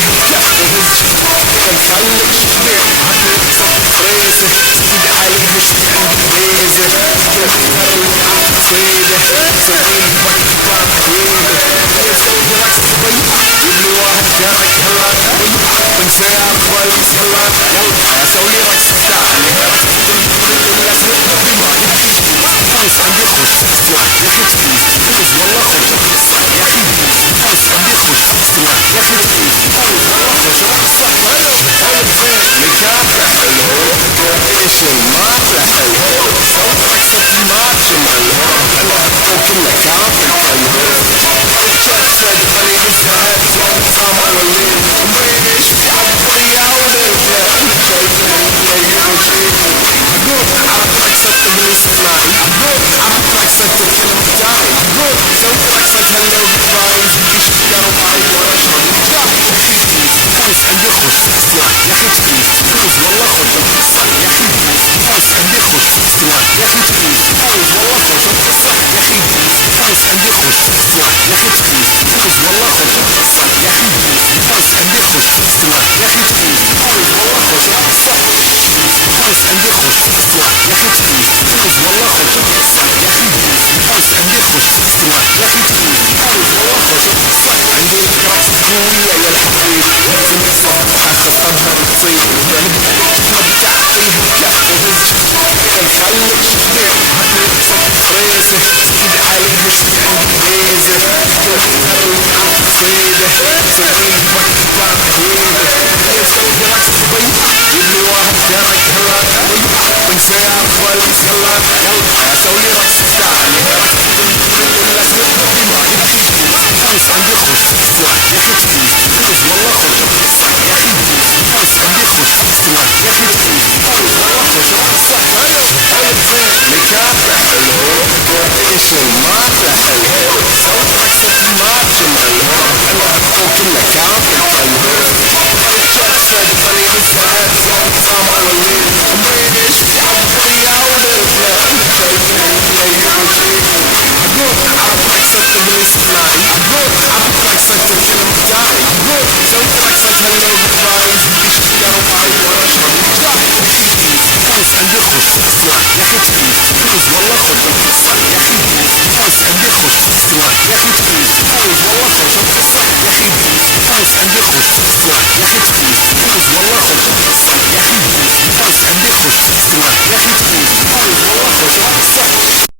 انا مخليك شبيع هتنسى فريزة ايد عليها شبيع بيزة تهرب عصيدة سوي بكبر هيبة هي سويت بيع واللي واحد جارك هلا انسى يا اقبل يلا اسوي لك ثاني الناس نقضي ما هدي فوز عندي خش اسمع يا اخي تفوز فوز والله خش اقصر يا اخي فوز عندي خش اسمع يا اخي تفوز فوز والله خش اقصر حلو حلو مكافح حلو ايش الماطع حلو رقصة الماتش ملو وكله كافح حلو الجسد خلي نزهد وانسامر الليل مبيش برياول اقول عرفت رقصة ابليس بلاي عرفت رقصة الفيلم بتاعي سويت رقصة هلو بايز يشتغل باي ولا شري جاي فوز عندي خش اسمع يا اخي تفوز فوز والله خش اقصر يا اخي فوز عندي خش اسمع يا اخي تفوز فوز والله خش اقصر يا اخي فوز عندي خش اسمع يا اخي تفوز فوز والله خش اقصر يا اخي فوز عندي خش اسمع يا اخي تفوز فوز والله خش اقصر فوز عندي خش اسمع يا اخي تفوز فوز والله خش اقصر يا اخي فوز عندي خش اسمع يا اخي تفوز فوز والله خش اقصر عندي الكرة قوية يا الحبيب تنصب هتقدر تصيب نبدأ فيه كهف انا مخليك شبيع هتنصب فريزة ايد عليها شبيع بيزة تهرب عصيدة سوي بكبر هيبة هي سوي لك بيع واللي واحد جارك هلا انسى يا اقبل يلا اسوي لك ثاني الناس نقضي ما هدي فوز عندي خش اسمع يا اخي تفوز فوز والله خش اقصر يا اخي فوز عندي خش اسمع يا اخي تفوز فوز والله خش اقصر حلو مكافح حلو ايش الماطع حلو رقصة الماتش ملو وكله كافح حلو الجسد خلي نزهد وانسامر الليل مبيش برياول اقول عرفت رقصة ابليس بلاي عرفت رقصة الفيلم بتاعي سويت رقصة هلو بايز يشتغل باي ولا شري جاي فوز عندي خش اسمع يا اخي تفوز فوز والله خش اقصر يا اخي فوز عندي خش اسمع يا اخي تفوز فوز والله خش اقصر يا اخي فوز عندي خش اسمع يا اخي تفوز فوز والله خش اقصر يا اخي فوز عندي خش اسمع يا اخي تفوز فوز والله خش اقصر